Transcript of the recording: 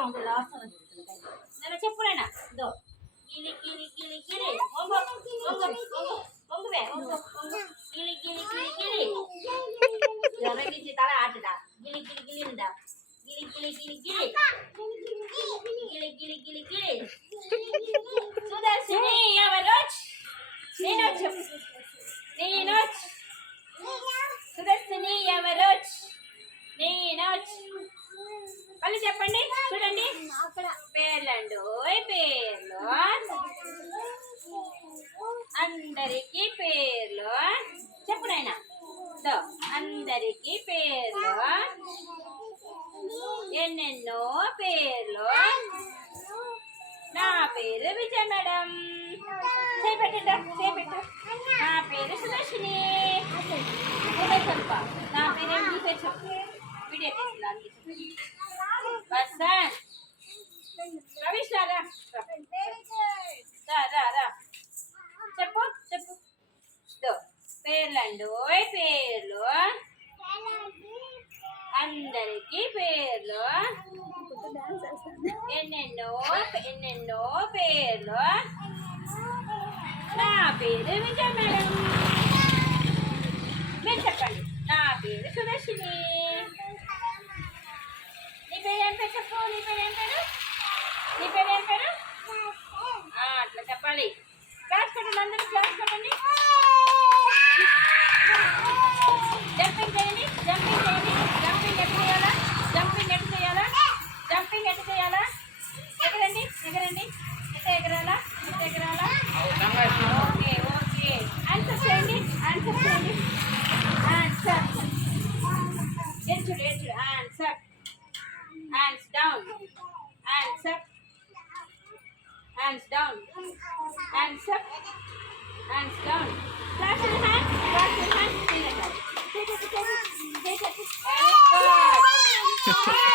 నేను చెప్పునైనా ఇదో గిలి గిలి గిలి గిలి ఒంగు ఒంగు ఒంగు ఒంగువే ఒంగు ఒంగు గిలి గిలి గిలి గిలి జరగించి తల ఆటదా గిలి గిలి గిలి ఉందా గిలి గిలి గిలి గిలి గిలి గిలి గిలి గిలి సుదర్శిని ఎవరోచ్ నేనొచ్చు నేనొచ్చు సుదర్శిని ఎవరోచ్ నేనొచ్చు మళ్ళీ చెప్పండి చూడండి పేర్లండు పేర్లు అందరికి పేర్లు చెప్పు నాయనా అందరికి పేర్లు ఎన్నెన్నో పేర్లు నా పేరు విజయ మేడం చేపెట్ట చేపెట్టు నా పేరు సుదర్శిని నా పేరు మీ పేరు చెప్పు వీడియో వసంత్ రవీష్ రా రా చెప్పు చెప్పు పేర్లండు పేర్లు అందరికి పేర్లు ఎన్నెన్నో ఎన్నెన్నో పేర్లు నా పేరు విజయ మేడం మీరు చెప్పండి నా పేరు సుదర్శిని నీ పేరు ఏం పేరు చెప్పు నీ పేరు ఏం పేరు నీ పేరు ఏం పేరు అట్లా చెప్పాలి క్లాస్ కొట్టండి అందరూ క్లాస్ కొట్టండి జంపింగ్ చేయండి జంపింగ్ చేయండి జంపింగ్ ఎట్టు చేయాలా జంపింగ్ ఎట్టు చేయాలా జంపింగ్ ఎట్టు చేయాలా ఎగరండి ఎగరండి ఎట్లా ఎగరాలా ఎట్లా ఎగరాలా ఓకే ఓకే ఆన్సర్ చేయండి ఆన్సర్ చేయండి ఆన్సర్ ఎచ్చుడు ఎచ్చుడు answer hands down hands up hands down hands up hands down clap your hands take it very good